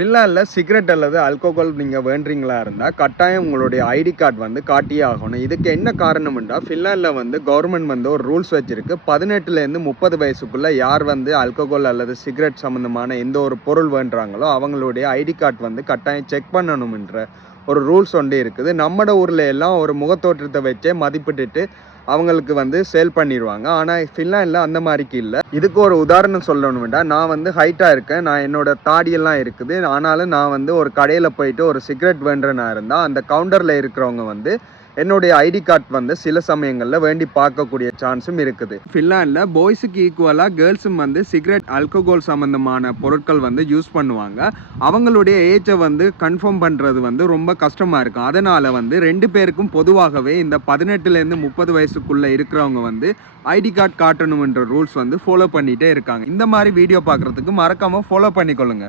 ஃபின்லாண்டில் cigarette அல்லது alcohol நீங்கள் வேண்டுறீங்களா இருந்தால் கட்டாயம் உங்களுடைய ஐடி கார்டு வந்து காட்டியே ஆகணும். இதுக்கு என்ன காரணம்னா, ஃபின்லாண்டில் வந்து கவர்மெண்ட் வந்து ஒரு ரூல்ஸ் வச்சிருக்கு. 18லேருந்து 30 வயசுக்குள்ளே யார் வந்து ஆல்கோஹால் அல்லது சிகரெட் சம்மந்தமான எந்த ஒரு பொருள் வேண்டுறாங்களோ அவங்களுடைய ஐடி கார்டு வந்து கட்டாயம் செக் பண்ணணும்ன்ற ஒரு ரூல்ஸ் ஒன்று இருக்குது. நம்மட ஊரில் எல்லாம் ஒரு முகத்தோற்றத்தை வச்சே மதிப்பிட்டுட்டு அவங்களுக்கு வந்து சேல் பண்ணிடுவாங்க. ஆனால் ஃபின்லாண்டில் அந்த மாதிரிக்கு இல்லை. இதுக்கு ஒரு உதாரணம் சொல்லணும்டா, நான் வந்து ஹைட்டாக இருக்கேன், நான் என்னோட தாடியெல்லாம் இருக்குது. ஆனாலும் நான் வந்து ஒரு கடையில் போயிட்டு ஒரு சிகரெட் வேண்டுறேன்னா இருந்தால் அந்த கவுண்டரில் இருக்கிறவங்க வந்து என்னுடைய ஐடி கார்டு வந்து சில சமயங்களில் வேண்டி பார்க்கக்கூடிய சான்ஸும் இருக்குது. ஃபின்லாண்டில் பாய்ஸுக்கு ஈக்குவலாக கேர்ள்ஸும் வந்து சிகரெட் ஆல்கோஹால் சம்மந்தமான பொருட்கள் வந்து யூஸ் பண்ணுவாங்க. அவங்களுடைய ஏஜை வந்து கன்ஃபார்ம் பண்ணுறது வந்து ரொம்ப கஷ்டமாக இருக்கும். அதனால் வந்து 2 பேருக்கும் பொதுவாகவே இந்த 18லேருந்து 30 வயசுக்குள்ளே இருக்கிறவங்க வந்து ஐடி கார்டு காட்டணும்ன்ற ரூல்ஸ் வந்து ஃபாலோ பண்ணிகிட்டே இருக்காங்க. இந்த மாதிரி வீடியோ பார்க்குறதுக்கு மறக்காமல் ஃபாலோ பண்ணிக்கொள்ளுங்க.